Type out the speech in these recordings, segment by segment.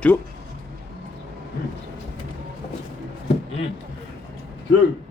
Two. Two.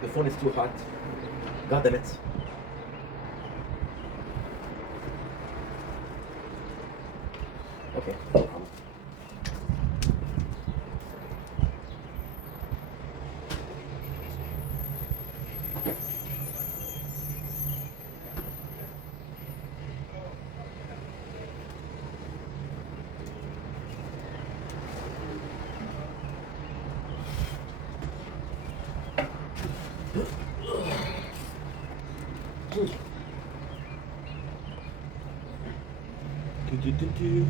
The phone is too hot. God damn it. Okay, no problem. Do.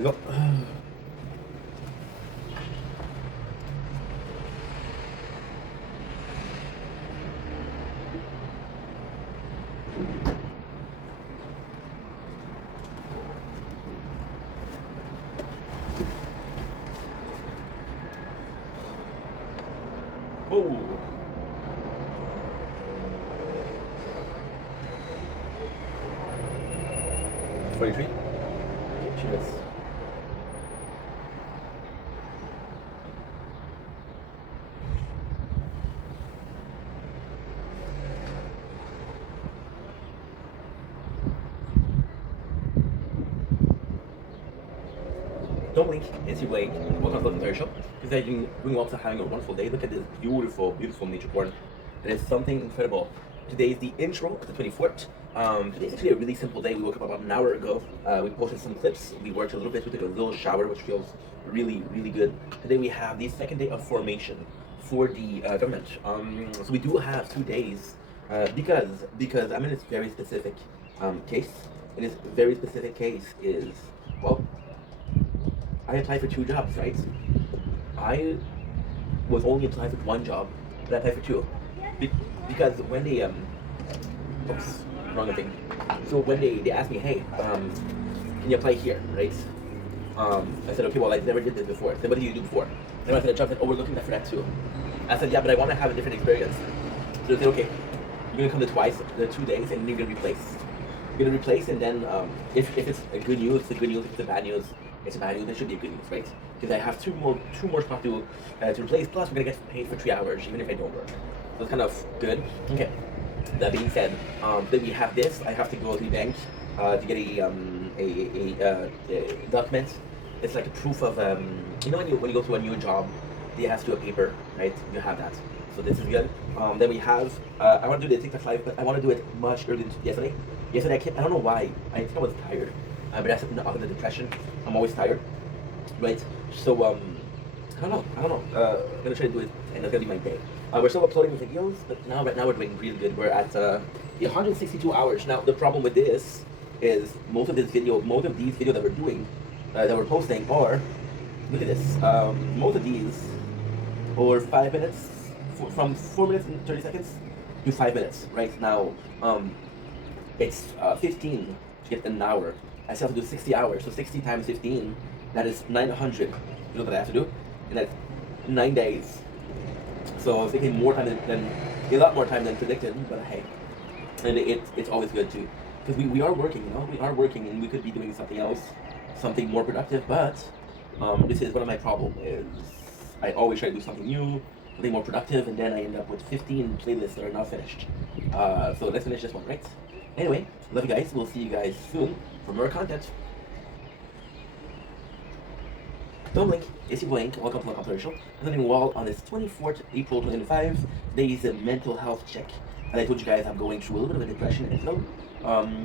we go. Oh. 43. Okay, cheers. Don't blink, it's your way. Welcome to the entire show. Today you're also having a wonderful day. Look at this beautiful, beautiful nature porn. It is something incredible. Today is the intro of the 24th. Today's actually a really simple day. We woke up about an hour ago. We posted some clips. We worked a little bit. We took a little shower, which feels really, really good. Today we have the second day of formation for the government. So we do have 2 days because I'm in this very specific case. And this very specific case is, well, I applied for 2 jobs, right? I was only applying for 1 job, but I applied for 2. Because when they, oops, wrong thing. So when they asked me, hey, can you apply here, right? I said, okay, well, I never did this before. Then what did you do before? And I said, the job said, oh, we're looking for that too. I said, yeah, but I want to have a different experience. So they said, okay, you're going to come to twice, the 2 days, and you're going to replace. You're going to replace, and then if it's a good news, it's a good news. If it's a bad news, it's a bad news. It should be a good news, right? Because I have two more spots to replace. Plus, we're gonna get paid for 3 hours, even if I don't work. So it's kind of good. Okay. That being said, then we have this. I have to go to the bank to get a document. It's like a proof of you know when you go to a new job, they have to do a paper, right? You have that. So this is good. Then we have I want to do the TikTok live, but I want to do it much earlier than yesterday. Yesterday I don't know why. I think I was tired. But that's not the depression. I'm always tired, right? So I don't know. I'm gonna try to do it, and that's gonna be my day. We're still uploading videos, but right now we're doing really good. We're at 162 hours now. The problem with this is most of these videos that we're doing, that we're posting, are, look at this. Most of these are 5 minutes, from 4 minutes and 30 seconds to 5 minutes. Right now, it's 15 to get an hour. I still have to do 60 hours, so 60 times 15, that is 900. You know what I have to do? And that's 9 days. So I was thinking more time than a lot more time than predicted, but hey, and it's always good too, because we are working, you know, we are working, and we could be doing something else, something more productive. But this is one of my problems. Is I always try to do something new, something more productive, and then I end up with 15 playlists that are not finished. So let's finish this one, right? Anyway, love you guys. We'll see you guys soon for more content. Don't blink, it's your Blink. Welcome to the Computer Show. I'm doing well on this 24th April 2025. Today is a mental health check. And I told you guys I'm going through a little bit of a depression and flow.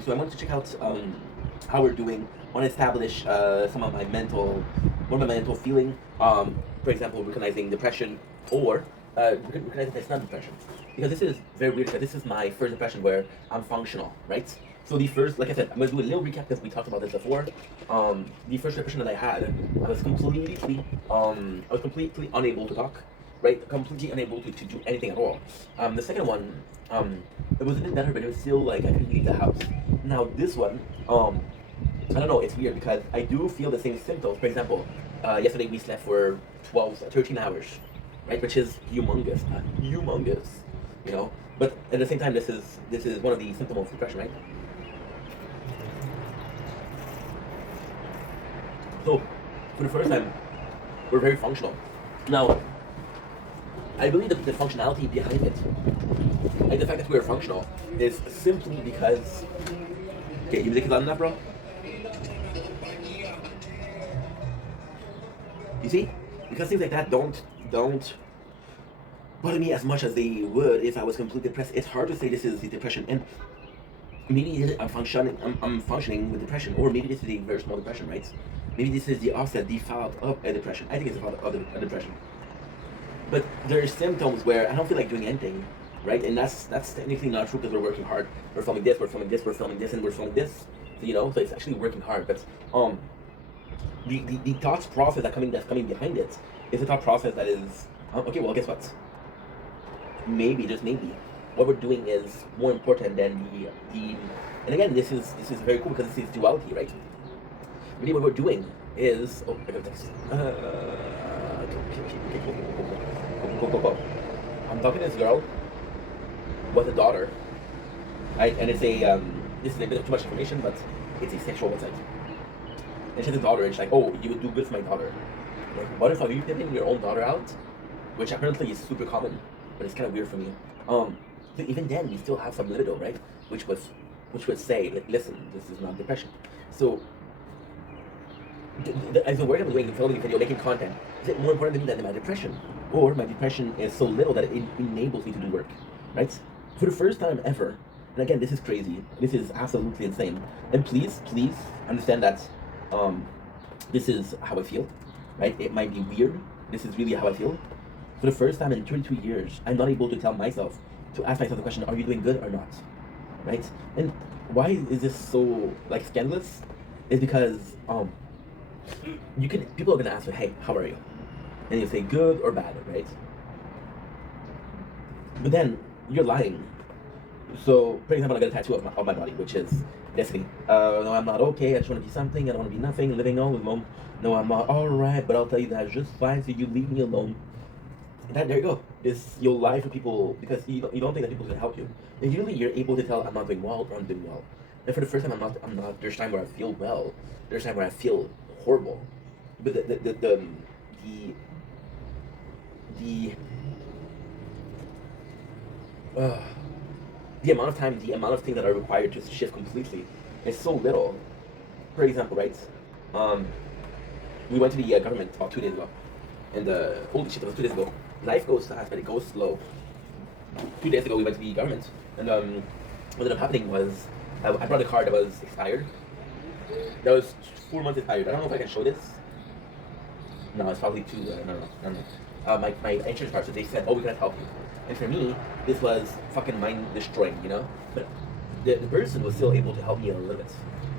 So I wanted to check out how we're doing. I want to establish some of my mental feeling. For example, recognizing depression, or recognizing it's not depression. Because this is very weird, because this is my first depression where I'm functional, right? So the first, like I said, I'm going to do a little recap because we talked about this before. The first depression that I had, I was completely unable to talk, right? Completely unable to do anything at all. The second one, it was a bit better, but it was still like I couldn't leave the house. Now this one, I don't know, it's weird because I do feel the same symptoms. For example, yesterday we slept for 13 hours, right? Which is humongous, you know? But at the same time, this is one of the symptoms of depression, right? So, for the first time, we're very functional. Now, I believe that the functionality behind it, like the fact that we're functional, is simply because... Okay, your music is loud enough, bro? You see? Because things like that don't bother me as much as they would if I was completely depressed. It's hard to say this is the depression, and maybe I'm functioning with depression, or maybe this is a very small depression, right? Maybe this is the offset default of a depression. I think it's a default of a depression. But there are symptoms where I don't feel like doing anything, right? And that's technically not true because we're working hard. We're filming this, we're filming this, we're filming this, and we're filming this. So, you know, so it's actually working hard. But the thought process that's coming behind it is a thought process that is okay. Well, guess what? Maybe, just maybe, what we're doing is more important than the. And again, this is very cool because this is duality, right? Maybe what we're doing is I got a text. Go. I'm talking to this girl with a daughter, right? And it's a this is a bit of too much information, but it's a sexual website. And she has a daughter, and she's like, "Oh, you would do good for my daughter." Like, what if you giving your own daughter out? Which apparently is super common, but it's kind of weird for me. So even then, we still have some libido, right? Which would say, like, listen, this is not depression. So, as the work I'm doing, filming video, making content, is it more important to me than my depression? Or my depression is so little that it enables me to do work, right? For the first time ever, and again, this is crazy. This is absolutely insane. And please understand that this is how I feel, right? It might be weird. This is really how I feel. For the first time in 32 years, I'm not able to tell myself, to ask myself the question, are you doing good or not? Right? And why is this so, like, scandalous? Is because, people are gonna ask you, hey, how are you? And you say good or bad, right? But then, you're lying. So, for example, I got a tattoo on my body, which is destiny. No, I'm not okay, I just wanna be something, I don't wanna be nothing, living all alone. No, I'm not alright, but I'll tell you that just fine, so you leave me alone. That, there you go. You'll lie for people because you don't think that people can help you. And usually you're able to tell I'm not doing well or I'm doing well. And for the first time I'm not. There's time where I feel well. There's time where I feel horrible. But the amount of time, the amount of things that are required to shift completely is so little. For example, right? We went to the government about 2 days ago, and holy shit, it was 2 days ago. Life goes fast, but it goes slow. 2 days ago, we went to the government, and what ended up happening was I brought a card that was expired. That was 4 months expired. I don't know if I can show this. No, it's probably too. No. My insurance card. So they said, "Oh, we cannot help you." And for me, this was fucking mind destroying, you know. But the person was still able to help me a little bit,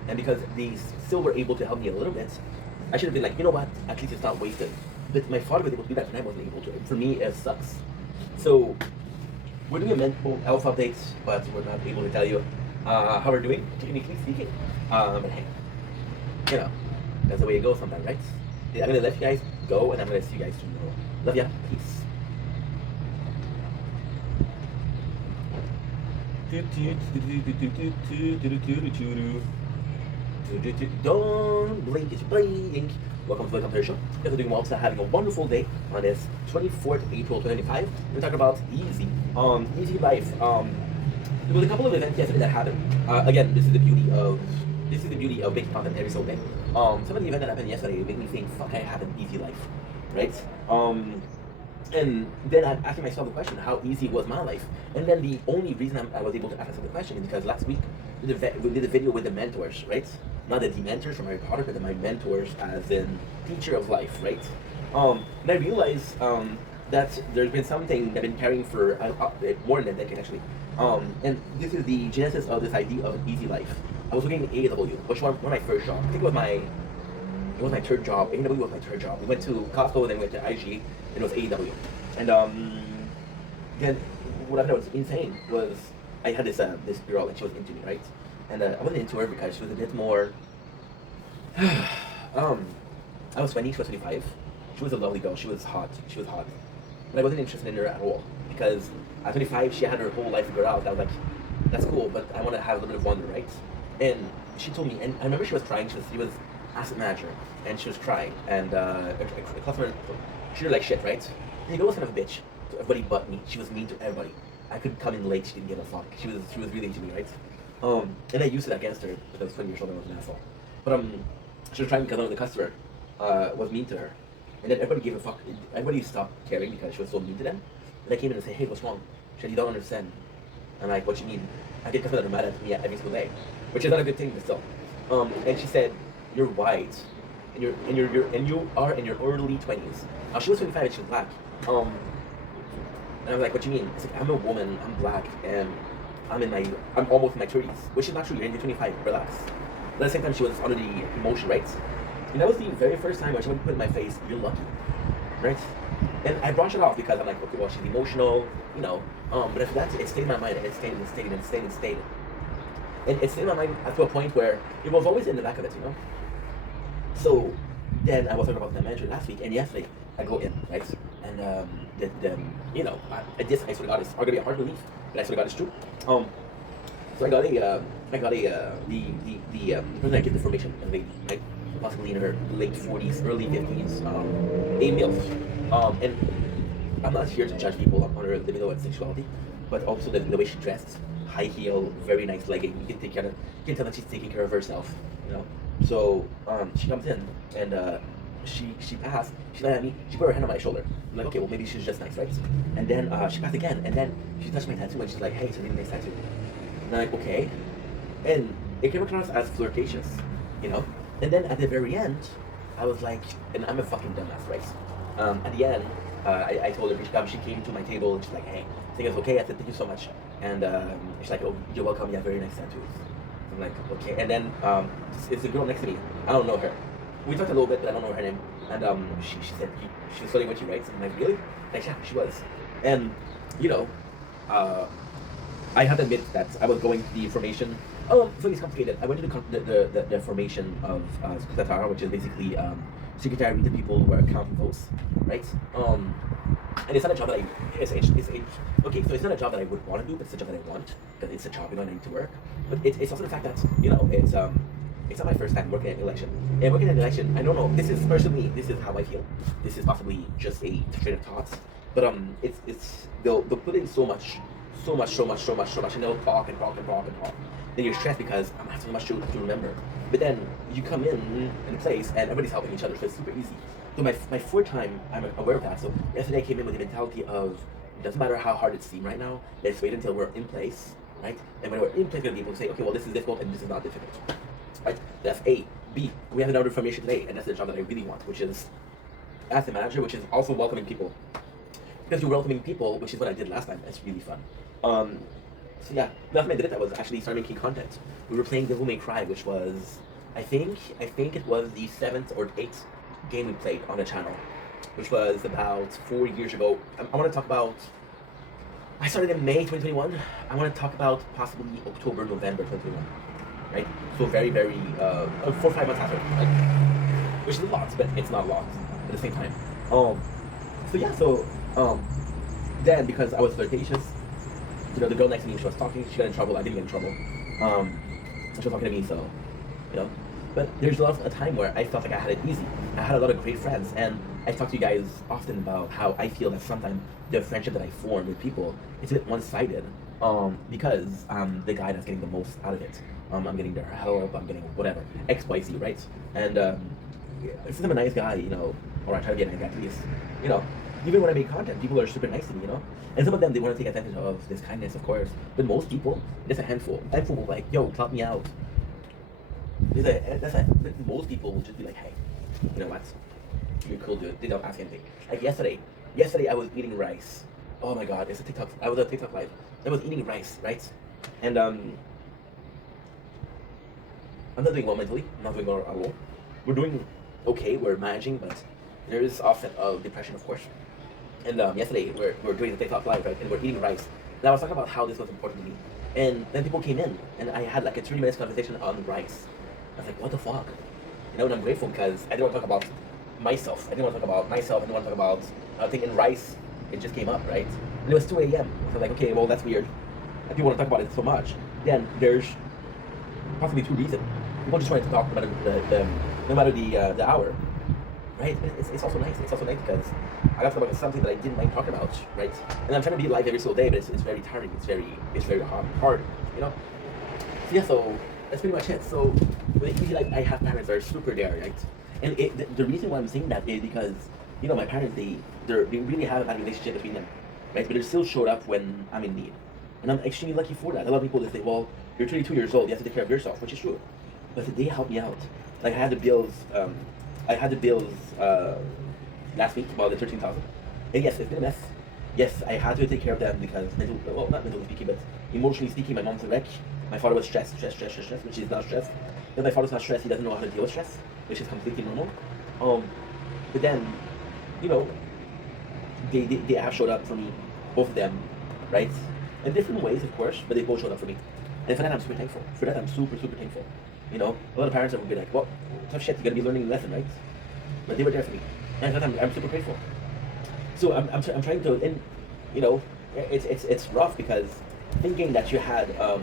and because they still were able to help me a little bit, I should have been like, you know what? At least it's not wasted. But my father was able to do that, and I wasn't able to. And for me, it sucks. So we're doing a mental health update, but we're not able to tell you how we're doing, technically speaking. But hey, you know, that's the way it goes sometimes, right? I'm gonna let you guys go, and I'm gonna see you guys tomorrow. Love ya. Peace. Don't blink, it's blink. Welcome to the show. You guys are doing well, so having a wonderful day on this 24th of April 2025. We're talking about easy, easy life. There was a couple of events yesterday that happened. Again, this is the beauty of making content every single day. Some of the events that happened yesterday made me think, fuck, I have an easy life, right? And then I'm asking myself the question, how easy was my life? And then the only reason I was able to ask myself the question is because last week we did a video with the mentors, right? Not the mentors from Harry Potter, but my mentors as in teacher of life, right? And I realized that there's been something that I've been carrying for more than a decade actually. And this is the genesis of this idea of an easy life. I was looking at AEW, which one of my first jobs. I think it was my third job. AEW was my third job. We went to Costco and then we went to IG, and it was AEW. And then what I thought was insane was I had this girl and she was into me, right? And I wasn't into her because she was a bit more. I was 20, she was 25. She was a lovely girl. She was hot. But I wasn't interested in her at all because at 25 she had her whole life figured out. I was like, that's cool, but I want to have a little bit of wonder, right? And she told me, and I remember she was crying. She was asset manager, and she was crying, and a customer treated her like shit, right? And the girl was kind of a bitch to everybody but me. She was mean to everybody. I could come in late, she didn't give a fuck. She was really into me, right? And I used it against her because I was 20 years old and I was an asshole. But she was trying because another customer was mean to her, and then everybody gave a fuck. Everybody stopped caring because she was so mean to them. And I came in and said, hey, what's wrong? She said, you don't understand. I'm like, what you mean? I get customers that are mad at me every single day, which is not a good thing, but still. And she said, you're white, and you are in your early 20s. Now she was 25 and she was black. And I'm like, what you mean? It's like, I'm a woman, I'm black, and I'm almost in my 30s, which is not true. You're in your 25, relax. But at the same time, she was under the emotion, right? And that was the very first time when somebody put in my face, "You're lucky," right? And I brushed it off because I'm like, okay, well, she's emotional, you know. But after that, it stayed in my mind, and it stayed, and it stayed, and it stayed, and it stayed. And it stayed in my mind to a point where it was always in the back of it, you know. So then I was talking about the manager last week, and yesterday I go in, right? And you know, I sort of got it's gonna be a hard belief, but I sort of got it's true. So I got the person that gave the information, a lady, right? Possibly in her late 40s, early 50s, a MILF. And I'm not here to judge people on her libido and sexuality, but also the way she dressed, high heel, very nice legging. You can tell that she's taking care of herself, you know. So she comes in and she passed. She looked at me. She put her hand on my shoulder. I'm like, okay, well maybe she's just nice, right? And then she passed again, and then she touched my tattoo and she's like, hey, it's a really nice tattoo. And I'm like, okay. And it came across as flirtatious, you know. And then at the very end, I was like, and I'm a fucking dumbass, right? At the end, I told her, she came to my table and she's like, hey, I think it's okay. I said, thank you so much. And she's like, oh, you're welcome. You have very nice tattoos. I'm like, okay. And then it's a girl next to me. I don't know her. We talked a little bit, but I don't know her name. And she said, she was studying with you, right? So I'm like, really? Like, yeah, she was. And, you know, I had to admit that I was going to the information. So it's complicated. I went to the formation of Secretariat, which is basically secretary to people who are counting votes, right? And it's not a job that okay. So it's not a job that I would want to do, but it's a job that I want because it's a job I need to work. But it's also the fact that you know it's not my first time working at an election. And working at an election, I don't know. This is personally, this is how I feel. This is possibly just a train of thoughts. But they'll put in so much, and they'll talk and talk and talk and talk. Then you're stressed because I'm not so much to remember. But then you come in a place and everybody's helping each other, so it's super easy. So my fourth time, I'm aware of that. So yesterday I came in with the mentality of, it doesn't matter how hard it seems right now, let's wait until we're in place, right? And when we're in place, we're going to be able to say, okay, well, this is difficult and this is not difficult, right? That's A. B, we have another information today, and that's the job that I really want, which is as the manager, which is also welcoming people. Because you're welcoming people, which is what I did last time. It's really fun. So yeah, last time I did it, I was actually starting making content. We were playing Devil May Cry, which was, I think it was the 7th or 8th game we played on the channel, which was about 4 years ago. I want to talk about, I started in May 2021. I want to talk about possibly October, November 2021, right? So very, very, 4 or 5 months after, right? Which is a lot, but it's not a lot at the same time. So yeah, then because I was flirtatious, you know, the girl next to me, she was talking, she got in trouble, I didn't get in trouble. She was talking to me, so, you know. But there's a lot of a time where I felt like I had it easy. I had a lot of great friends, and I talk to you guys often about how I feel that sometimes the friendship that I form with people, it's a bit one-sided, because I'm the guy that's getting the most out of it. I'm getting their help, I'm getting whatever, X, Y, Z, right? And since I'm a nice guy, you know, or I try to be a nice guy at least, you know, even when I make content, people are super nice to me, you know? And some of them, they want to take advantage of this kindness, of course. But most people, just a handful. A handful will like, yo, help me out. But most people will just be like, hey, you know what? You're cool, dude. They don't ask anything. Like yesterday I was eating rice. Oh my god, it's a TikTok. I was on TikTok live. I was eating rice, right? And I'm not doing well mentally. I'm not doing well at all. We're doing okay. We're managing, but there is offset of depression, of course. And yesterday we're doing the TikTok live, right? And we're eating rice. And I was talking about how this was important to me. And then people came in, and I had like a 30 minutes conversation on rice. I was like, what the fuck? You know, and I'm grateful because I didn't want to talk about myself. I didn't want to talk about myself. I didn't want to talk about, I think in rice, it just came up, right? And it was 2 a.m. So I was like, okay, well, that's weird. And people want to talk about it so much. Then there's possibly 2 reasons. People just wanted to talk about no matter the hour. Right? It's also nice. It's also nice because I got to talk about something that I didn't like talking about, right? And I'm trying to be live every single day, but it's very tiring. It's very hard, you know? So yeah, so that's pretty much it. So with easy life, I have parents that are super there, right? And the reason why I'm saying that is because, you know, my parents, they really have a bad relationship between them, right? But they still showed up when I'm in need. And I'm extremely lucky for that. A lot of people, they say, well, you're 22 years old, you have to take care of yourself, which is true. But they helped me out. Like I had the bills last week, about the 13,000. And yes, it's been a mess. Yes, I had to take care of them because not mentally speaking, but emotionally speaking, my mom's a wreck. My father was stressed, which is not stress. If my father's not stressed, he doesn't know how to deal with stress. which is completely normal. Um, but then, you know, they have showed up for me, both of them, right? In different ways, of course, but they both showed up for me. And for that, I'm super thankful. For that, I'm super, super thankful. You know, a lot of parents would be like, well, tough shit, you gotta be learning a lesson, right? But they were there for me. And for that, I'm super grateful. So I'm trying to, and, you know, it's rough because thinking that you had the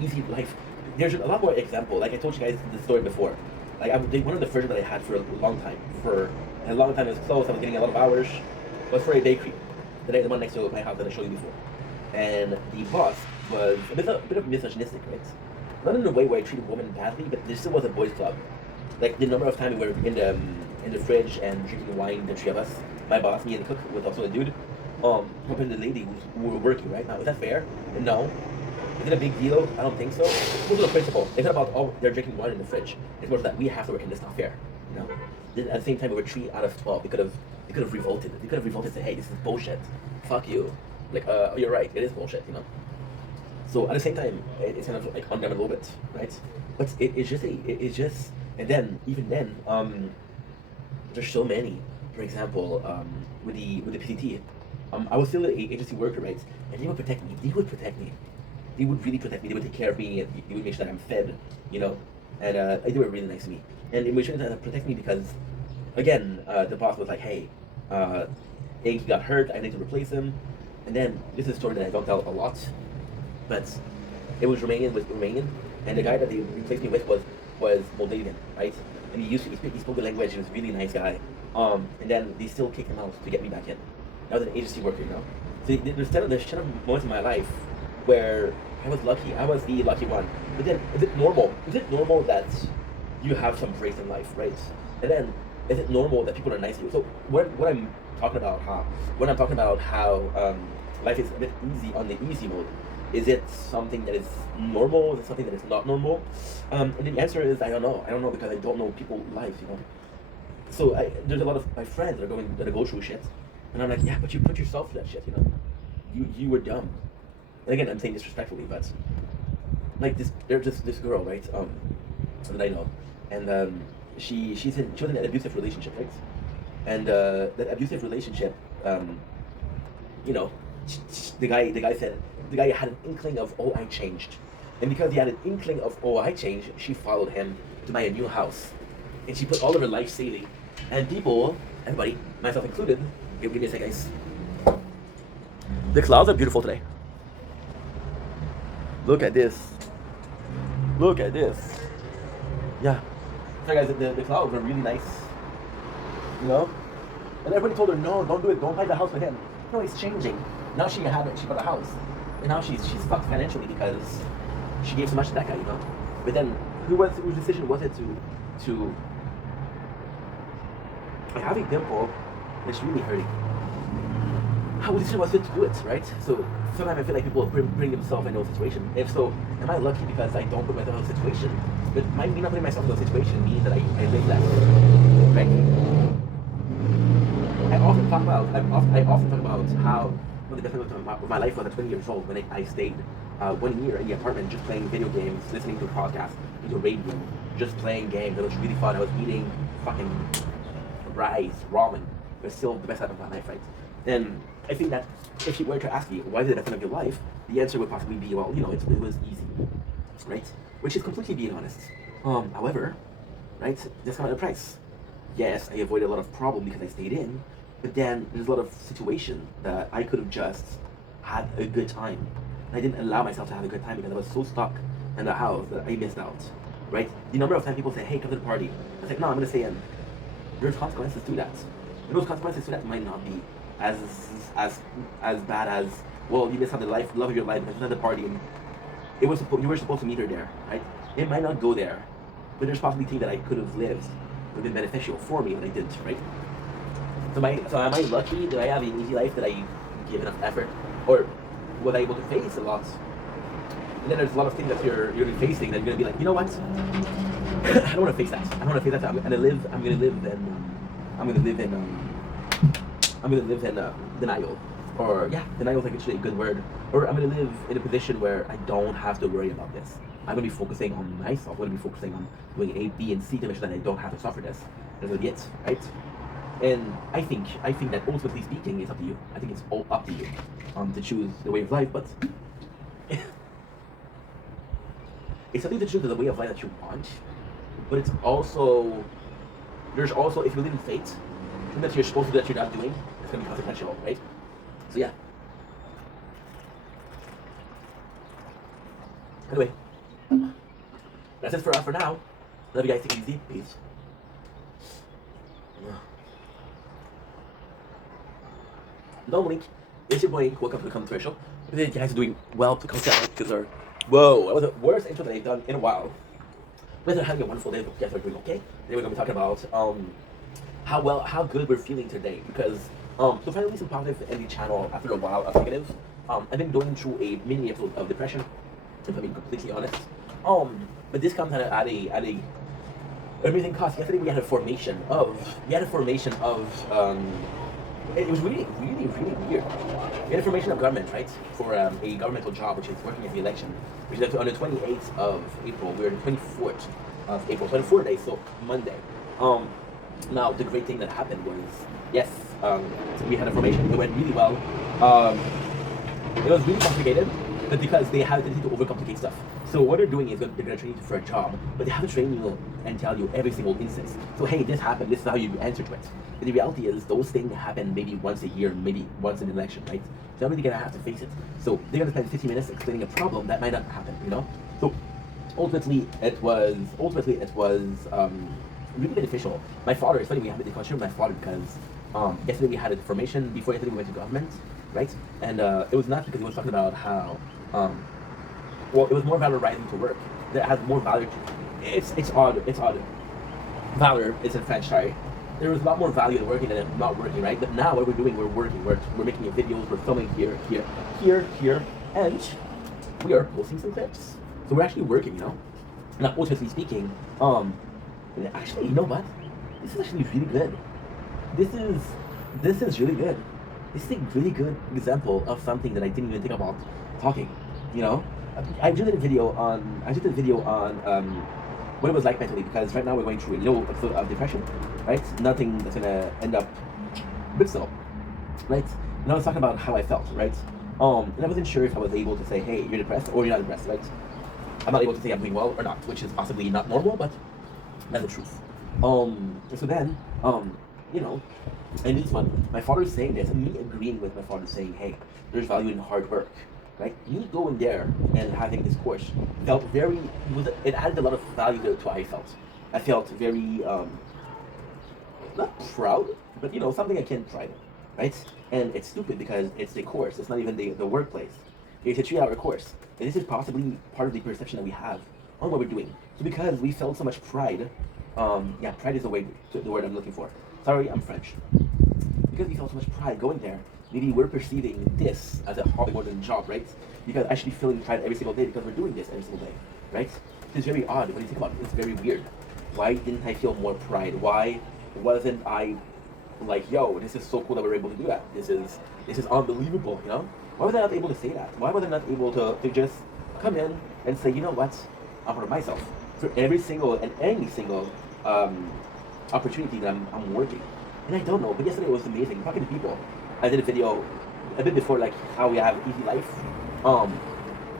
easy life, there's a lot more example. Like I told you guys the story before. Like one of the first that I had for a long time. For a long time it was closed. I was getting a lot of hours. Was for a bakery, the one next to my house that I showed you before. And the boss was a bit of misogynistic, right? Not in a way where I treated women badly, but there still was a boys' club. Like the number of times we were in the fridge and drinking wine, the three of us, my boss, me, and the cook, with also a dude, compared to the lady who were working, right? Now, is that fair? No. Is it a big deal? I don't think so. What's the principle? It's not about, oh, they're drinking wine in the fridge. It's more that we have to work, and it's not fair. You know. Then at the same time, we were 3 out of 12. They could have revolted. They could have revolted and said, hey, this is bullshit. Fuck you. Like, you're right. It is bullshit. You know. So at the same time, it's kind of like on them a little bit, right? But it's just, and then even then, there's so many. For example, with the PCT, I was still an agency worker, right? And they would protect me. They would protect me. They would really protect me. They would take care of me, and they would make sure that I'm fed, you know. And they were really nice to me. And it was trying to protect me because, again, the boss was like, hey, he got hurt. I need to replace him. And then this is a story that I don't tell a lot, but it was Romanian, and the guy that they replaced me with was Moldavian, right? And he spoke the language. He was a really nice guy. And then they still kicked him out to get me back in. I was an agency worker, you know. So there's kind of moments in my life where I was lucky. I was the lucky one. But then, is it normal? Is it normal that you have some grace in life, right? And then, is it normal that people are nice to you? So when I'm talking about how life is a bit easy on the easy mode, is it something that is normal? Is it something that is not normal? And the answer is I don't know. I don't know because I don't know people's lives, you know. So there's a lot of my friends that are go through shit, and I'm like, yeah, but you put yourself through that shit, you know. You were dumb. And again, I'm saying this respectfully, but like there's this girl, right? That I know, and she was in an abusive relationship, right? And that abusive relationship, you know, the guy had an inkling of, oh, I changed, and because he had an inkling of, oh, I changed, she followed him to buy a new house, and she put all of her life saving, and people, everybody, myself included, give me a second, guys. The clouds are beautiful today. Look at this. Look at this. Yeah. So guys, the clouds are really nice. You know? And everybody told her, no, don't do it. Don't buy the house for him. No, he's changing. Now she bought a house. And now she's fucked financially because she gave so much to that guy, you know? But then, whose decision was it to like, having a dimple is really hurting. How decision was it to do it, right? So sometimes I feel like people bring themselves in those situations. If so, am I lucky because I don't put myself in a situation? But me not putting myself in a situation means that I live that, right? I often talk about how the difference with my life was at 20 years old when I stayed 1 year in the apartment just playing video games, listening to podcasts, into radio, just playing games. It was really fun. I was eating fucking rice, ramen. It was still the best time of my life, right? And I think that if you were to ask me why is it the best time of your life, the answer would possibly be, well, you know, it was easy, right? Which is completely being honest. However, right, there's kind of a price. Yes, I avoided a lot of problems because I stayed in, but then there's a lot of situations that I could have just had a good time. And I didn't allow myself to have a good time because I was so stuck in the house that I missed out, right? The number of times people say, hey, come to the party. I was like, no, I'm going to stay in. There's consequences to that. And those consequences to that might not be as bad as, well, you missed out the love of your life because you was at the party and you were supposed to meet her there, right? It might not go there, but there's possibly things that I could have lived would have been beneficial for me, but I didn't, right? So am I lucky? Do I have an easy life? Did I give enough effort? Or was I able to face a lot? And then there's a lot of things that you're gonna be facing that you're gonna be like, you know what? I don't want to face that. I don't want to face that. I'm gonna live in denial. Or yeah, denial is like actually a good word. Or I'm gonna live in a position where I don't have to worry about this. I'm gonna be focusing on myself. I'm gonna be focusing on doing A, B, and C to make sure that I don't have to suffer this. That's what it, right? And I think that ultimately speaking, it's up to you. I think it's all up to you, to choose the way of life. But it's something to choose the way of life that you want. But it's also there's also, if you believe in fate, something that you're supposed to do that you're not doing, it's gonna be consequential, right? So yeah. Anyway, that's it for now. Love you guys. Take it easy. Peace. Normally, it's your boy. Welcome to the controversial. You guys are doing well to come out because are whoa, that was the worst intro that I've done in a while. But they're having a wonderful day. You guys are doing okay. Today we're gonna be talking about how good we're feeling today because to finally some positive in the channel after a while of negative. I've been going through a mini episode of depression, if I'm being completely honest. But this comes at a amazing cost. Yesterday we had a formation of it was really weird. We had a formation of government, right, for a governmental job, which is working at the election, which is on the 28th of April. We're the 24th of April, 24 days, so Monday. Now the great thing that happened was, yes, we had a formation. It went really well. It was really complicated, but because they have a tendency to overcomplicate stuff. So what they're doing is they're going to train you for a job, but they have to train you and tell you every single instance. So hey, this happened, this is how you answer to it. But the reality is those things happen maybe once a year, maybe once in an election, right? So you're really going to have to face it. So they're going to spend 15 minutes explaining a problem that might not happen, you know? So ultimately it was really beneficial. My father, it's funny, we had a discussion with my father because yesterday we had a formation, before yesterday we went to government, right? And it was not because he was talking about how well, it was more valor rising to work. That has more value. It's odd. Valor is in French. Sorry. There was a lot more value in working than not working, right? But now what we're doing, we're working. We're making videos. We're filming here, and we are posting some clips. So we're actually working, you know. Now, ultimately speaking, actually, you know what? This is actually really good. This is really good. This is a really good example of something that I didn't even think about talking. You know, I just did a video on what it was like mentally because right now we're going through a low episode of depression, right? Nothing that's gonna end up, but still, right? And I was talking about how I felt, right? And I wasn't sure if I was able to say, hey, you're depressed or you're not depressed, right? I'm not able to say I'm doing well or not, which is possibly not normal, but that's the truth. So then, you know, and this one, my father's saying this, and me agreeing with my father saying, hey, there's value in hard work. Right? Me going there and having this course felt it added a lot of value to how I felt. I felt very, not proud, but you know, something I can pride in, right? And it's stupid because it's the course, it's not even the workplace. It's a 3-hour course. And this is possibly part of the perception that we have on what we're doing. So because we felt so much pride, pride is the word I'm looking for. Sorry, I'm French. Because we felt so much pride going there, maybe we're perceiving this as a hobby more than a job, right? Because actually feeling pride every single day because we're doing this every single day, right? It's very odd when you think about it. It's very weird. Why didn't I feel more pride? Why wasn't I like, yo, this is so cool that we're able to do that? This is unbelievable, you know? Why was I not able to say that? Why was I not able to just come in and say, you know what? I'm proud of myself for every single opportunity that I'm working. And I don't know, but yesterday it was amazing talking to people. I did a video a bit before, like how we have easy life.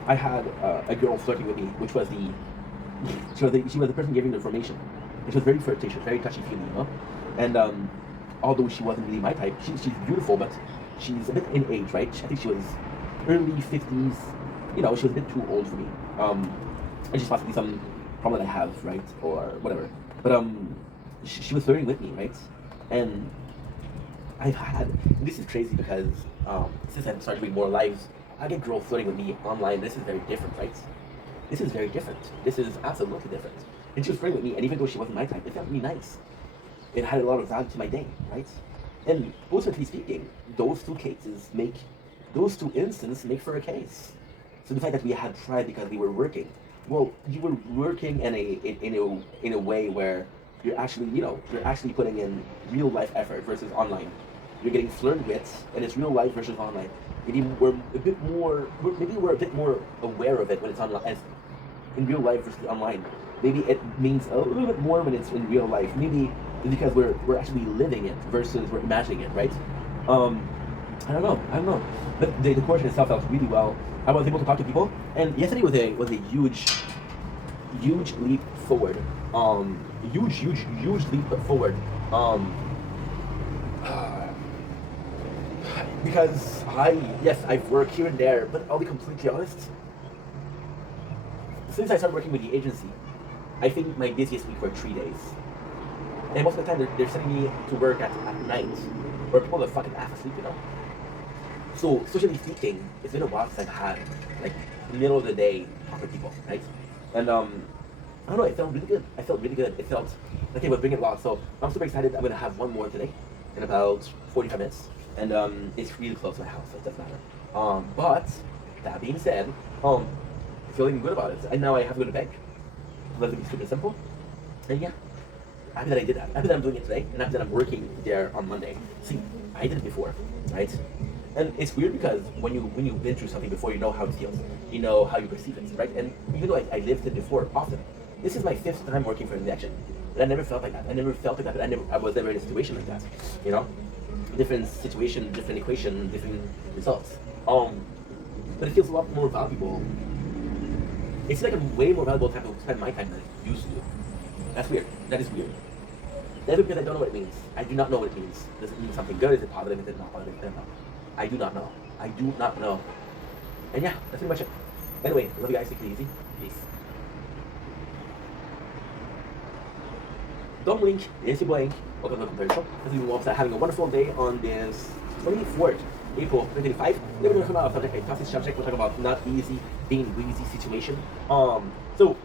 I had a girl flirting with me, which was she was the person giving the information. It was very flirtatious, very touchy feely, you know. And although she wasn't really my type, she's beautiful, but she's a bit in age, right? I think she was early 50s. You know, she was a bit too old for me. And she's possibly some problem that I have, right, or whatever. But she was flirting with me, right, and this is crazy because since I've started doing more lives, I get girls flirting with me online. This is very different, right? This is very different. This is absolutely different. And she was flirting with me, and even though she wasn't my type, it felt really nice. It had a lot of value to my day, right? And ultimately speaking, those two instances make for a case. So the fact that we had pride because we were working, well, you were working in a way where you're actually putting in real life effort versus online. You're getting flirted with, and it's real life versus online. Maybe we're a bit more aware of it when it's online. in real life versus online. Maybe it means a little bit more when it's in real life. Maybe it's because we're actually living it versus we're imagining it, right? Um, I don't know. I don't know. But the course itself felt really well. I was able to talk to people, and yesterday was a huge leap forward. Huge leap forward. Um, because yes, I've worked here and there, but I'll be completely honest. Since I started working with the agency, I think my busiest week were 3 days. And most of the time, they're sending me to work at night, where people are fucking half asleep, you know? So, socially speaking, it's been a while since I've had, like, middle of the day talk with people, right? And, I don't know, it felt really good. I felt really good. It felt like it was bringing a lot. So, I'm super excited. I'm going to have one more today in about 45 minutes. And, it's really close to my house, so it doesn't matter. But, that being said, feeling good about it. And now I have to go to bed. Let it be super simple. And yeah, happy that I did that. Happy that I'm doing it today, and happy that I'm working there on Monday. See, I did it before, right? And it's weird because when you've been through something before, you know how it feels. You know how you perceive it, right? And even though I lived it before often, this is my 5th time working for an election. And I never felt like that. I never felt like that. I was never in a situation like that. You know? Different situation, different equation, different results. But it feels a lot more valuable. It's like a way more valuable time to spend my time than it used to. That's weird. That is weird. That's because I don't know what it means. I do not know what it means. Does it mean something good? Is it positive? Is it not positive? I don't know. I do not know. I do not know. And yeah, that's pretty much it. Anyway, love you guys. Take it easy. Peace. Don't blink. Yes, you blink. Welcome to the Comparison Show. This is Mops having a wonderful day on this 24th April 2025. We're going to come out of subject, a toxic subject. We'll talk about not easy, being wheezy situation. So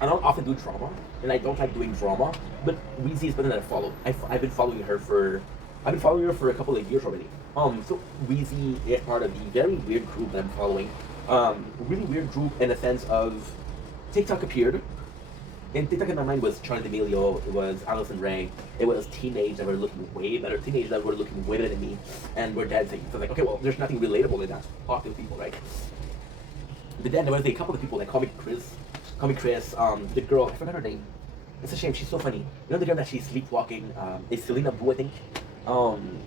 I don't often do drama, and I don't like doing drama, but Wheezy is better than I follow. I've been following her for a couple of years already. So Wheezy is part of the very weird group that I'm following. Really weird group in the sense of TikTok appeared. And TikTok in my mind was Charlie D'Amelio, it was Allison Ray, it was teenagers that were looking way better, teenagers that were looking way better than me, and were dancing. So like, okay, well, there's nothing relatable in that. Talk to people, right? But then there was a couple of people like Comic Chris, the girl, I forgot her name. It's a shame, she's so funny. You know the girl that she's sleepwalking, is Selena Boo, I think.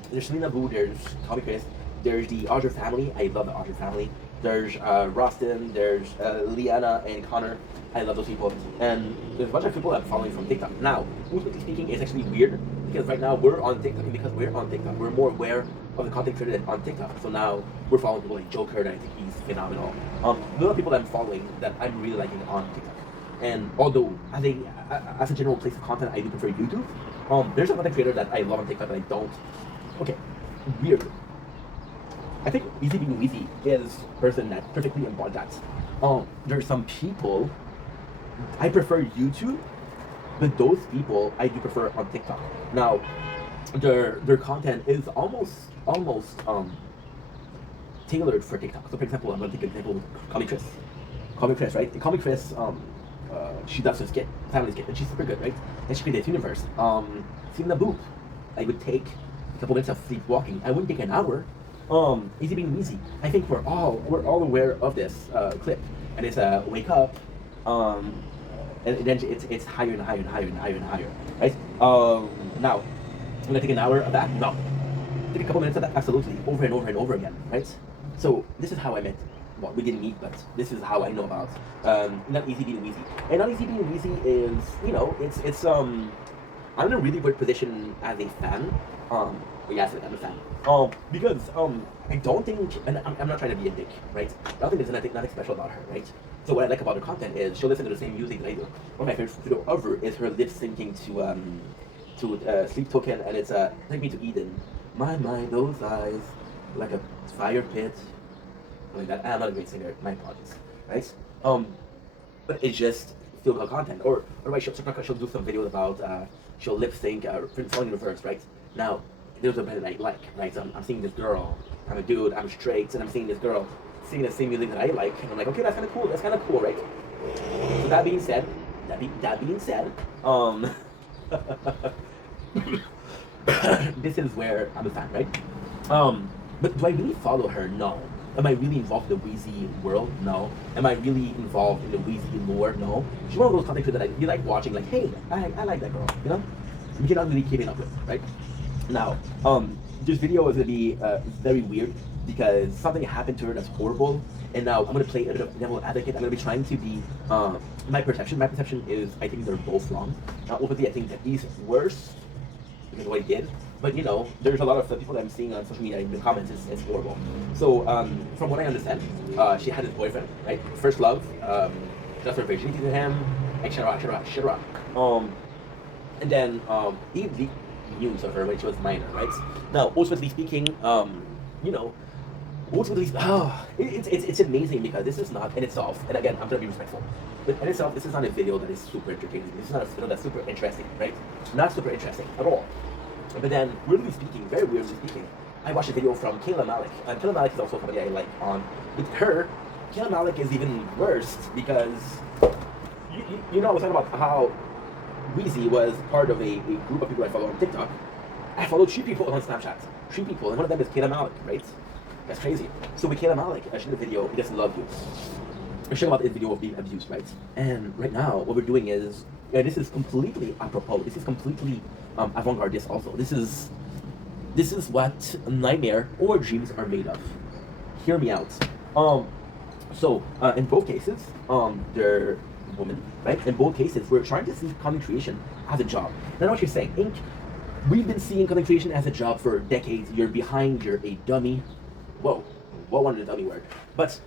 There's Selena Boo, there's Comic Chris, there's the Audrey family, I love the Audrey family. There's Rostin, there's Liana and Connor. I love those people. And there's a bunch of people I'm following from TikTok. Now, ultimately speaking, it's actually weird because right now we're on TikTok, and because we're on TikTok, we're more aware of the content created on TikTok. So now we're following people like Joker, and I think he's phenomenal. A lot of people that I'm following that I'm really liking on TikTok. And although as a general place of content, I do prefer YouTube. There's a content creator that I love on TikTok that I don't. Okay, weird. I think Easy Being Wheezy is a person that perfectly embodies that. There's some people I prefer YouTube, but those people I do prefer on TikTok. Now, their content is almost tailored for TikTok. So for example, I'm gonna take an example with Comic Chris, right? Comic Chris, she does a skit, family skit, and she's super good, right? And she created this universe. Selena Boo, I would take a couple minutes of sleepwalking. I wouldn't take an hour. Easy Being Wheezy. I think we're all aware of this clip, and it's wake up, and then it's higher and higher and higher and higher and higher, right? Now, I'm gonna take an hour of that. No, take a couple minutes of that. Absolutely, over and over and over again, right? So this is how I met. Well, we didn't meet, but this is how I know about Not Easy Being Wheezy. And Not Easy Being Wheezy is, it's I'm in a really weird position as a fan. Yes, I'm a fan. Because I don't think, and I'm not trying to be a dick, right? I don't think there's nothing special about her, right? So what I like about her content is she'll listen to the same music that I do. One of my favorite video ever is her lip syncing to Sleep Token, and it's Take Me to Eden. My, those eyes, like a fire pit, like that. I'm not a great singer, my apologies, right? But it's just feel good content. Or otherwise she'll do some videos about she'll lip sync song in reverse, right? Now there's a bit that I like, right? So I'm seeing this girl, I'm a dude, I'm straight, and I'm seeing this girl singing the same music that I like, and I'm like, okay, that's kind of cool, right? So that being said, this is where I'm a fan, right? But do I really follow her? No. Am I really involved in the Wheezy world? No. Am I really involved in the Wheezy lore? No. She's one of those content creators that you like watching, like, hey, I like that girl, you know? You're not really keeping up with, right? Now, this video is gonna be very weird because something happened to her that's horrible, and now I'm gonna play a bit of devil advocate. I'm gonna be trying to be my perception. My perception is I think they're both wrong. Now, ultimately, I think that he's worse because of what he did. But you know, there's a lot of people that I'm seeing on social media in the comments. It's horrible. So from what I understand, she had his boyfriend, right? First love. She lost her virginity to him, etc. And then he leaked news of her when she was minor, right? Now, ultimately speaking, you know, ultimately, it's amazing because this is not in itself, and again, I'm gonna be respectful, but in itself, this is not a video that is super entertaining. This is not a video that's super interesting, right? Not super interesting at all. But then, weirdly speaking, very weirdly speaking, I watched a video from Kayla Malik, and Kayla Malik is also somebody I like on. With her, Kayla Malik is even worse because, you know, I was talking about how Wheezy was part of a group of people I follow on TikTok. I followed 3 people on Snapchat. 3 people, and one of them is Kayla Malik, right? That's crazy. So with Kayla Malik, I showed a video, He Doesn't Love You. We're showing about this video of being abused, right? And right now, what we're doing is, this is completely apropos. This is completely avant-gardist also. This is what nightmare or dreams are made of. Hear me out. So in both cases, they're women, right? In both cases, we're trying to see content creation as a job. And I know what you're saying. Ink, we've been seeing content creation as a job for decades. You're behind, you're a dummy. Whoa, what one of the dummy word? But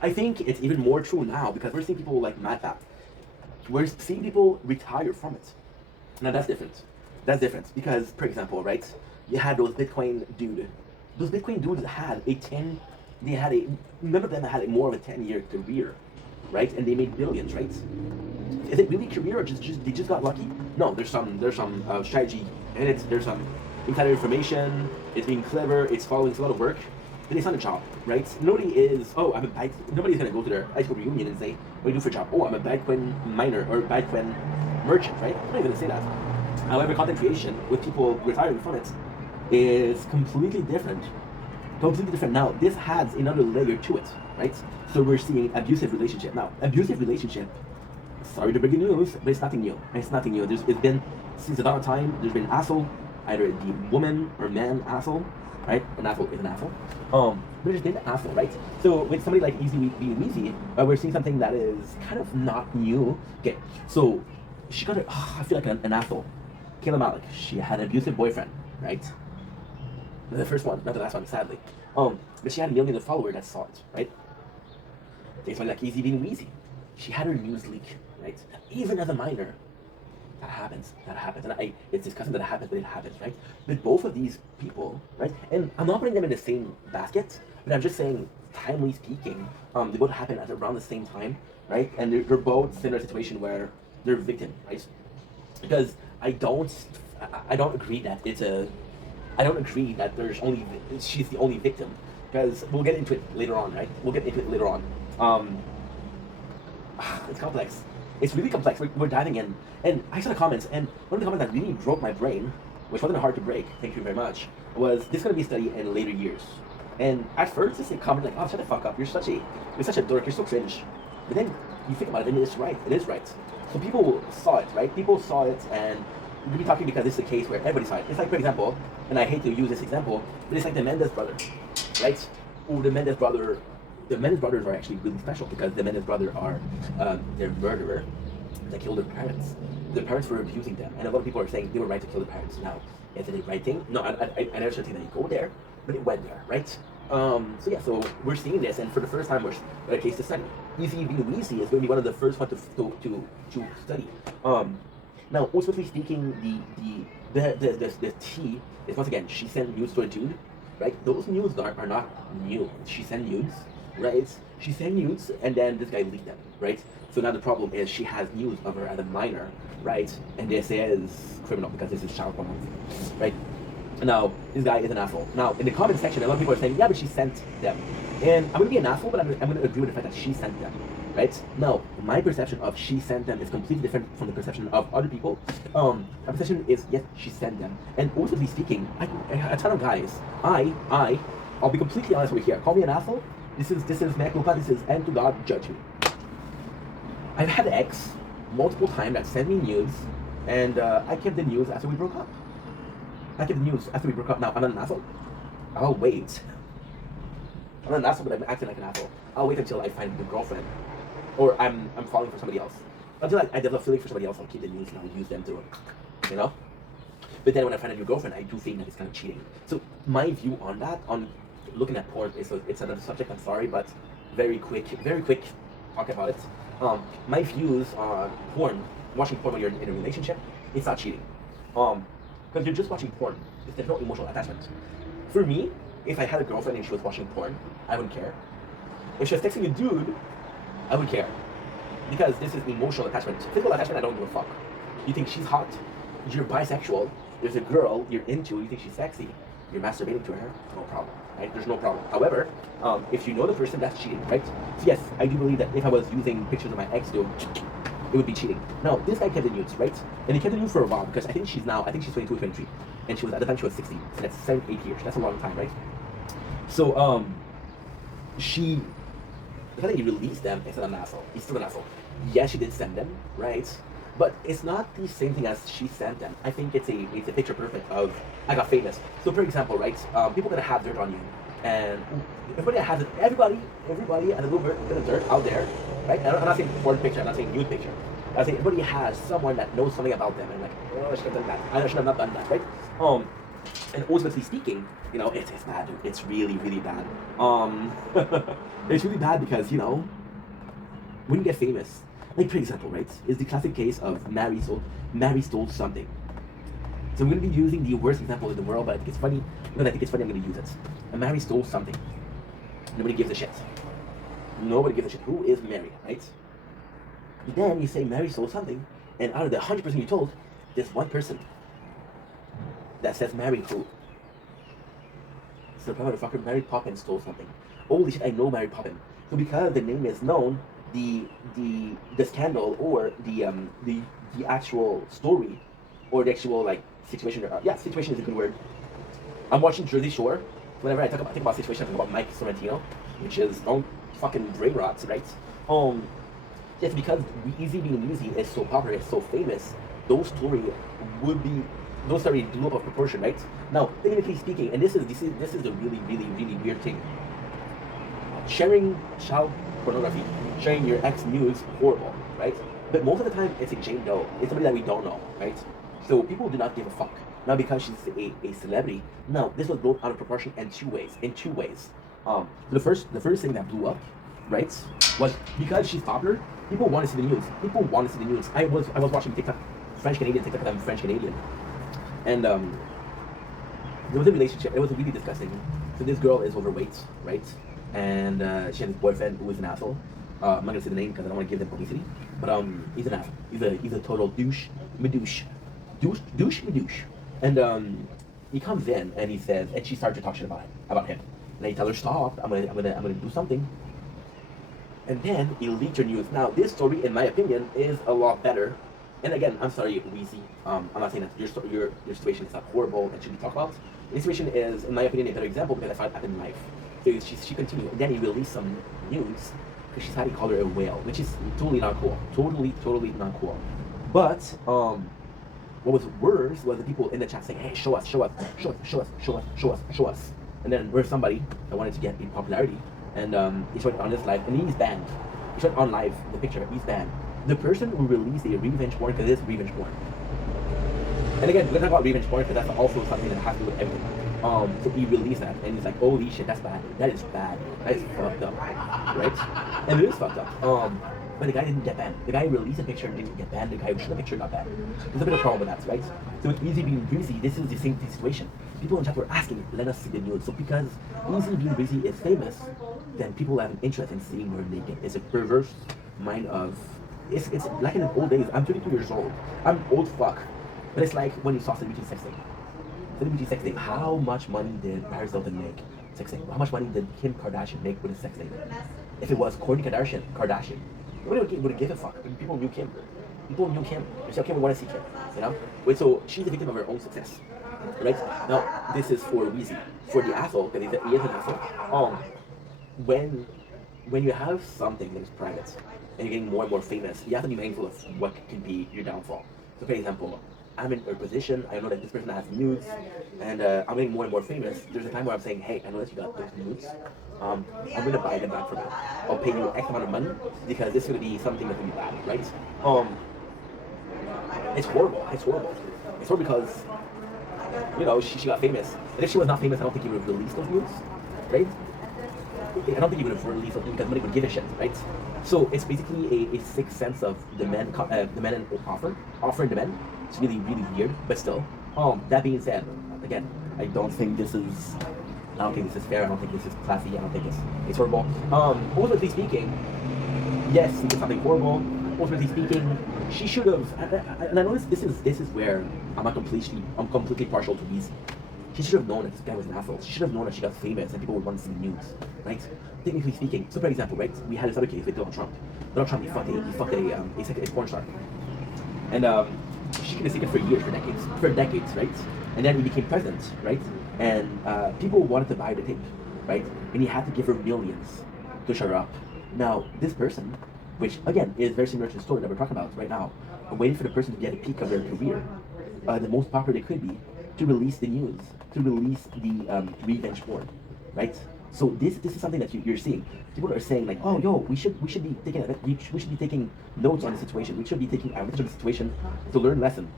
I think it's even more true now because we're seeing people like MadFab. We're seeing people retire from it. Now that's different. That's different because, for example, right? You had those Bitcoin dudes had none of them had more of a 10-year career, right? And they made billions, right? Is it really a career or just they just got lucky? No, there's some strategy in it. There's some insider information. It's being clever. It's following. It's a lot of work. But it's not a job, right? Nobody's gonna go to their high school reunion and say, what do you do for a job? Oh, I'm a Bitcoin miner or Bitcoin merchant, right? I'm not gonna say that. However, content creation with people retiring from it is completely different. Completely different. Now, this adds another layer to it, right? So we're seeing abusive relationship. Now, abusive relationship, sorry to break the news, but it's nothing new. It's nothing new. It's been, since the dawn of time, there's been asshole, either the woman or man asshole, right? An asshole is an asshole. But there's been an asshole, right? So with somebody like Easy Weezy, we're seeing something that is kind of not new. Okay, so she got I feel like an asshole. Kayla Malik, she had an abusive boyfriend, right? The first one, not the last one, sadly. But she had millions of followers that saw it, right? There's somebody like Easy Weezy. She had her news leak, right? Even as a minor, that happens. And it's disgusting that it happens, but it happens, right? But both of these people, right? And I'm not putting them in the same basket, but I'm just saying, timely speaking, they both happen at around the same time, right? And they're both in a situation where they're victim, right? Because I don't agree that I don't agree that she's the only victim, because we'll get into it later on, right? It's complex. It's really complex. We're diving in, and I saw the comments, and one of the comments that really broke my brain, which wasn't hard to break, thank you very much, was this going to be studied in later years. And at first, it's a comment like, "Oh, shut the fuck up! You're such a dork. You're so cringe." But then you think about it, and it's right. It is right. So people saw it, right? People saw it, and we'll be talking because this is a case where everybody saw it. It's like, for example, and I hate to use this example, but it's like the Mendes brothers, right? Or the Mendes brothers are actually really special because the Mendes brothers are their murderer that killed their parents. Their parents were abusing them, and a lot of people are saying they were right to kill their parents. Now, is it the right thing? No, I never should think that you go there, but it went there, right? So we're seeing this, and for the first time, we're a case to study. Easy Weezy is going to be one of the first ones to study. Now, ultimately speaking, the T is, once again, she sent news to a dude, right? Those news are not new. She sent nudes, right? She sent nudes, and then this guy leaked them, right? So now the problem is she has news of her as a minor, right? And this is criminal because this is child pornography, right? Now, this guy is an asshole. Now, in the comment section, a lot of people are saying, yeah, but she sent them. And I'm going to be an asshole, but I'm going to agree with the fact that she sent them, right? Now, my perception of she sent them is completely different from the perception of other people. My perception is, yes, she sent them. And ultimately speaking, a ton of guys, I'll be completely honest with you here. Call me an asshole, This is mea culpa. This is and to God judge me. I've had ex multiple times that sent me nudes, and I kept the news after we broke up. I kept the news after we broke up. Now I'm not an asshole. I'll wait. I'm not an asshole, but I'm acting like an asshole. I'll wait until I find a new girlfriend, or I'm falling for somebody else. Until I develop feeling for somebody else, I'll keep the news and I'll use them to, you know. But then when I find a new girlfriend, I do think that it's kind of cheating. So my view on that, on looking at porn, it's another subject. I'm sorry, but very quick talk about it. My views on porn, watching porn when you're in a relationship, it's not cheating. Because you're just watching porn. There's no emotional attachment. For me, if I had a girlfriend and she was watching porn, I wouldn't care. If she was texting a dude, I would care. Because this is emotional attachment. Physical attachment, I don't give a fuck. You think she's hot, you're bisexual, there's a girl you're into, you think she's sexy, you're masturbating to her, no problem, right? There's no problem. However, if you know the person, that's cheating, right? So yes, I do believe that if I was using pictures of my ex, it would be cheating. Now, this guy kept the nudes, right? And he kept the nudes for a while because I think she's 22, 23. And she was, at the time she was 16. So that's 7, 8 years. That's a long time, right? So, the fact that he released them is an asshole. He's still an asshole. Yes, she did send them, right? But it's not the same thing as she sent them. I think it's a picture perfect of I got famous. So for example, right? People gonna have dirt on you, and everybody has it. Everybody has a little bit of dirt out there, right? I'm not saying porn picture. I'm not saying nude picture. I'm saying everybody has someone that knows something about them, and like, oh, I should have done that. I should have not done that, right? And ultimately speaking, you know, it's bad, dude. It's really, really bad. It's really bad because, you know, when you get famous, like for example, right, is the classic case of Mary stole something. So I'm going to be using the worst example in the world, but I think it's funny. Because I think it's funny, I'm going to use it. And Mary stole something. Nobody gives a shit. Nobody gives a shit. Who is Mary, right? But then you say Mary stole something, and out of the 100% you told, there's one person that says Mary who? So the motherfucker Mary Poppins stole something. Holy shit, I know Mary Poppins. So because the name is known, the scandal or the actual story or the actual like situation. Situation is a good word. I'm watching Jersey Shore. Whenever I think about situation, I think about Mike Sorrentino, which is don't fucking brain rot, right? Yes, because Weezy being Weezy is so popular, it's so famous. Those story blew up of proportion, right? Now, technically speaking, and this is a really, really, really weird thing. Sharing child pornography, sharing your ex nudes, horrible, right? But most of the time, it's a Jane Doe. It's somebody that we don't know, right? So people do not give a fuck. Now because she's a celebrity. Now this was blown out of proportion in two ways. The first thing that blew up, right, was because she's popular. People want to see the news. I was watching TikTok, French Canadian TikTok. I'm French Canadian, and there was a relationship. It was really disgusting. So this girl is overweight, right? And she had this boyfriend who was an asshole. I'm not gonna say the name because I don't want to give them publicity. But he's an asshole. He's a total douche. And he comes in and he says, and she starts to talk shit about him. And he tells her, stop. I'm gonna do something. And then he leaked her news. Now this story, in my opinion, is a lot better. And again, I'm sorry, Weezy. I'm not saying that your situation is not horrible and should be talked about. This situation is, in my opinion, a better example because I found it happened in life. So she continued, and then he released some news because she had to call her a whale, which is totally not cool. Totally not cool. But what was worse was the people in the chat saying, "Hey, show us." And then there's somebody that wanted to get in popularity, and he showed it on this live, and he's banned. He showed it on live, the picture, he's banned. The person who released a revenge porn, because it's revenge porn. And again, we're gonna talk about revenge porn because that's also something that has to do with everything. So he released that, and he's like, holy shit, that's bad. That is bad. That is fucked up, right? And it is fucked up. But the guy didn't get banned. The guy released a picture and didn't get banned. The guy who showed the picture got banned. There's a bit of problem with that, right? So with Weezy being Weezy, this is the same situation. People in chat were asking, let us see the news. So because Weezy being Weezy is famous, then people have an interest in seeing her naked. It's a perverse mind of, it's like in the old days. I'm 32 years old. I'm old fuck. But it's like when you saw Celebrity Sex Tape. Celebrity Sex Tape. How much money did Paris Hilton make? Sex tape. How much money did Kim Kardashian make with a sex tape? If it was Kourtney Kardashian, nobody would give a fuck. People knew Kim. They said, okay, we want to see Kim. You know? Wait, so she's the victim of her own success. Right? Now, this is for Weezy. For the asshole, because he is an asshole. when when you have something that is private and you're getting more and more famous, you have to be mindful of what could be your downfall. So, for example, I'm in a position, I know that this person has news, and I'm getting more and more famous. There's a time where I'm saying, hey, I know that you got those news. I'm going to buy them back from you. I'll pay you X amount of money because this is going to be something that's going to be bad, right? Um, it's horrible. It's horrible. It's horrible because, she got famous. And if she was not famous, I don't think you would have released those news, right? I don't think you would have released something because nobody would give a shit, right? So it's basically a sixth sense of demand and offer and demand. It's really, really weird, but still. That being said, again, I don't think this is. I don't think this is fair. I don't think this is classy. I don't think it's horrible. Ultimately speaking, yes, he did something horrible. Ultimately speaking, she should have. And I know this is where I'm completely partial to Reese. She should have known that this guy was an asshole. She should have known that she got famous and people would want to see the news, right? Technically speaking. So, for example, right, we had this other case with Donald Trump. Donald Trump, he fucked a porn star, and she could have seen it for years, for decades, right? And then he became president, right? And people wanted to buy the tape, right? And he had to give her millions to shut her up. Now, this person, which again is very similar to the story that we're talking about right now, waiting for the person to be at the peak of their career, the most popular they could be, to release the news, to release the revenge porn, right? So this is something that you're seeing. People are saying like, oh, yo, we should be taking notes on the situation. We should be taking advantage of the situation to learn lesson.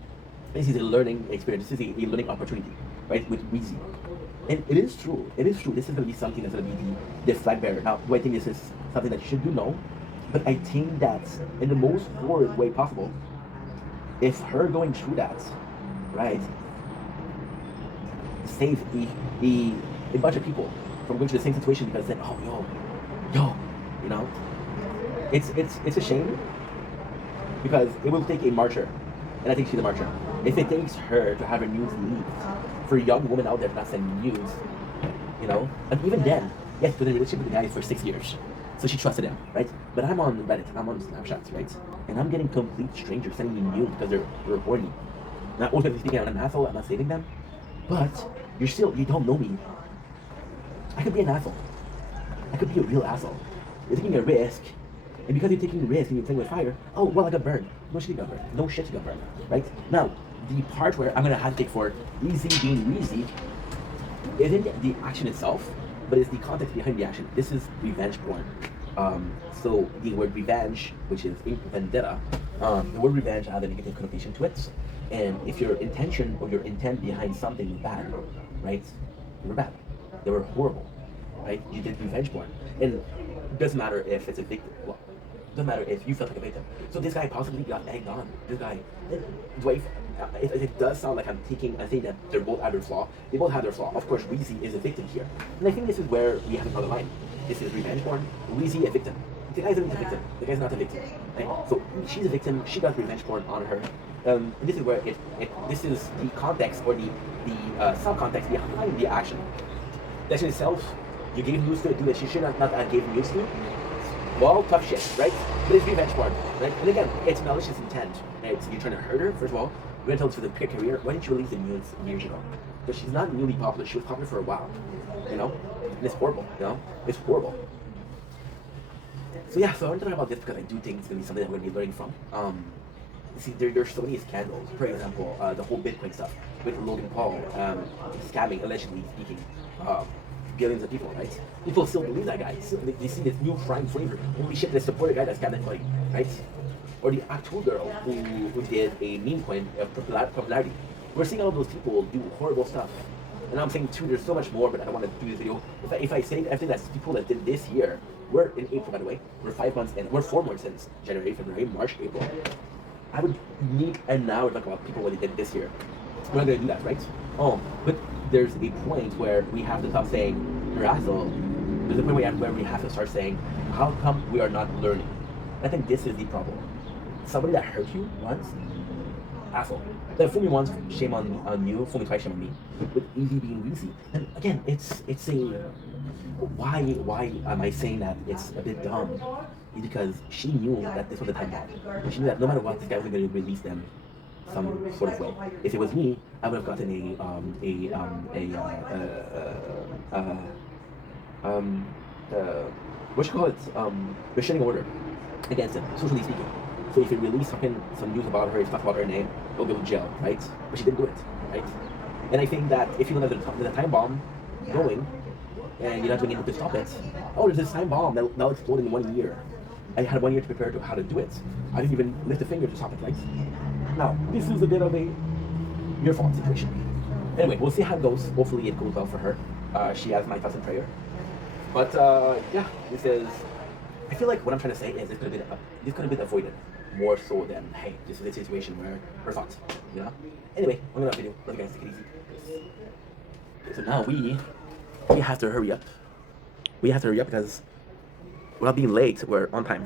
This is a learning experience. This is a learning opportunity, right? With Weezy, and it is true. It is true. This is going to be something that's going to be the flag bearer. Now, do I think this is something that you should do? No, but I think that in the most horrid way possible, if her going through that, right, save a bunch of people from going to the same situation because then, oh, yo, you know, it's a shame because it will take a martyr, and I think she's a martyr. If it takes her to have her news leaked for a young woman out there to not send news, and even then, yes, she's been in a relationship with the guy for 6 years, so she trusted him, right? But I'm on Reddit, I'm on Snapchat, right? And I'm getting complete strangers sending me news because they're horny. Not ultimately speaking, I'm an asshole, I'm not saving them, but you don't know me. I could be an asshole. I could be a real asshole. You're taking a risk, and because you're taking a risk and you're playing with fire, oh, well, I got burned. No shit, you got burned. No shit, you got burned, right? Now, the part where I'm gonna have to take for easy being easy isn't the action itself, but it's the context behind the action. This is revenge porn. So the word revenge, which is vendetta, the word revenge has a negative connotation to it. And if your intention or your intent behind something was bad, right? They were bad. They were horrible, right? You did revenge porn. And it doesn't matter if it's a victim. Well, it doesn't matter if you felt like a victim. So this guy possibly got egged on. This guy, Dwayne, it does sound like I'm saying that they're both have their flaw. They both have their flaw. Of course, Weezy is a victim here. And I think this is where we have another line. This is revenge porn. Weezy a victim. The guy's not a victim. The guy's not a victim. Right? So she's a victim. She got revenge porn on her. And this is where this is the context or the sub-context behind the action. The action itself, you gave news to a dude that she should not have gave news to. Well, tough shit, right? But it's revenge porn, right? And again, it's malicious intent, right? So you're trying to hurt her, first of all. You're going to tell her for the career. Why didn't you release the news years ago? Because she's not newly popular. She was popular for a while, And it's horrible, It's horrible. So yeah, so I want to talk about this because I do think it's going to be something that we're going to be learning from. See, there's so many scandals. For example, the whole Bitcoin stuff with Logan Paul scamming, allegedly speaking, billions of people, right? People still believe that guy. Still, they see this new crime flavor. Holy shit, they support a guy that scammed that money, right? Or the actual girl who did a meme coin of popularity. We're seeing all those people do horrible stuff. And I'm saying too, there's so much more, but I don't want to do this video. If I say everything that's people that did this year, we're in April, by the way. We're 5 months in. We're 4 months since January, February, March, April. I would need an hour to talk about people what they did this year. We're not gonna do that, right? But there's a point where we have to stop saying you're asshole. There's a point where we have to start saying, how come we are not learning? I think this is the problem. Somebody that hurt you once, asshole. Then fool me once, shame on you. Fool me twice, shame on me. With easy being easy. And again, it's a why am I saying that it's a bit dumb? Is because she knew that this was a time bomb. She knew that no matter what, this guy was going to release them some sort of way. If it was me, I would have gotten the what you call it, restraining order against him, socially speaking. So if you release some news about her, if you talk about her name, you'll go to jail, right? But she didn't do it, right? And I think that if you don't have the time bomb going, and you're not doing anything to stop it, oh, there's this time bomb that'll explode in 1 year. I had 1 year to prepare to how to do it. I didn't even lift a finger to stop it, right? Now, this is a bit of a your fault situation. Anyway, we'll see how it goes. Hopefully it goes well for her. She has my thoughts and prayer. But yeah, this is. I feel like what I'm trying to say is this could have been avoided more so than hey, this is a situation where her thoughts, you know. Anyway, I'm gonna video. Love you guys. Take it easy. So now we have to hurry up. We have to hurry up because we're not being late. We're on time.